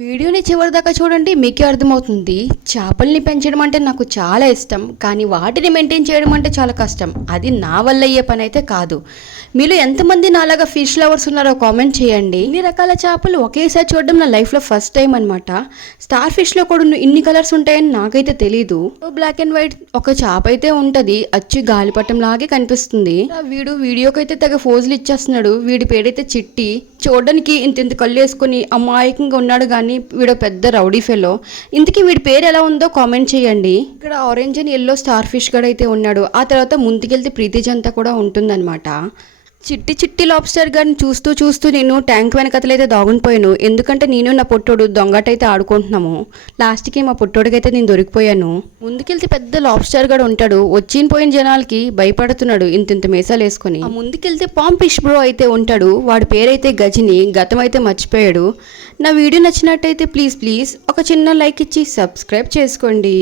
వీడియోని చివరిదాకా చూడండి, మీకే అర్థమవుతుంది. చేపల్ని పెంచడం అంటే నాకు చాలా ఇష్టం, కానీ వాటిని మెయింటైన్ చేయడం అంటే చాలా కష్టం. అది నా వల్ల అయ్యే పని అయితే కాదు. మీలో ఎంతమంది నాలాగా ఫిష్ లవర్స్ ఉన్నారో కామెంట్ చేయండి. ఇన్ని రకాల చేపలు ఒకేసారి చూడడం నా లైఫ్లో ఫస్ట్ టైం అనమాట. స్టార్ ఫిష్లో కూడా ఇన్ని కలర్స్ ఉంటాయని నాకైతే తెలీదు. బ్లాక్ అండ్ వైట్ ఒక చేప అయితే ఉంటుంది, అచ్చి గాలిపటం లాగే కనిపిస్తుంది. వీడు వీడియోకి అయితే తెగ ఫోజులు ఇచ్చేస్తున్నాడు. వీడి పేరైతే చిట్టి. చూడడానికి ఇంత కళ్ళు వేసుకుని అమాయకంగా ఉన్నాడు, కానీ వీడు పెద్ద రౌడీ ఫెలో. ఇంతకీ వీడి పేరు ఎలా ఉందో కామెంట్ చేయండి. ఇక్కడ orange and yellow starfish గడ్ అయితే ఉన్నాడు. ఆ తర్వాత ముందుకెళ్తే ప్రీతిజ్ అంతా కూడా ఉంటుందన్నమాట. చిట్టి లాబ్స్టర్ గారిని చూస్తూ నేను ట్యాంక్ వెనకతలైతే దాగునిపోయాను. ఎందుకంటే నేను నా పొట్టోడు దొంగటైతే ఆడుకుంటున్నాము. లాస్ట్కి మా పొట్టోడికైతే నేను దొరికిపోయాను. ముందుకెళ్తే పెద్ద లాబ్స్టర్ గారు ఉంటాడు. వచ్చిన పోయిన జనాలకి భయపడుతున్నాడు ఇంత మీసాలు వేసుకొని. ముందుకెళ్తే పామ్ ఫిష్ బ్రో అయితే ఉంటాడు. వాడి పేరైతే గజిని. గతం అయితే మర్చిపోయాడు. నా వీడియో నచ్చినట్టయితే ప్లీజ్ ఒక చిన్న లైక్ ఇచ్చి సబ్స్క్రైబ్ చేసుకోండి.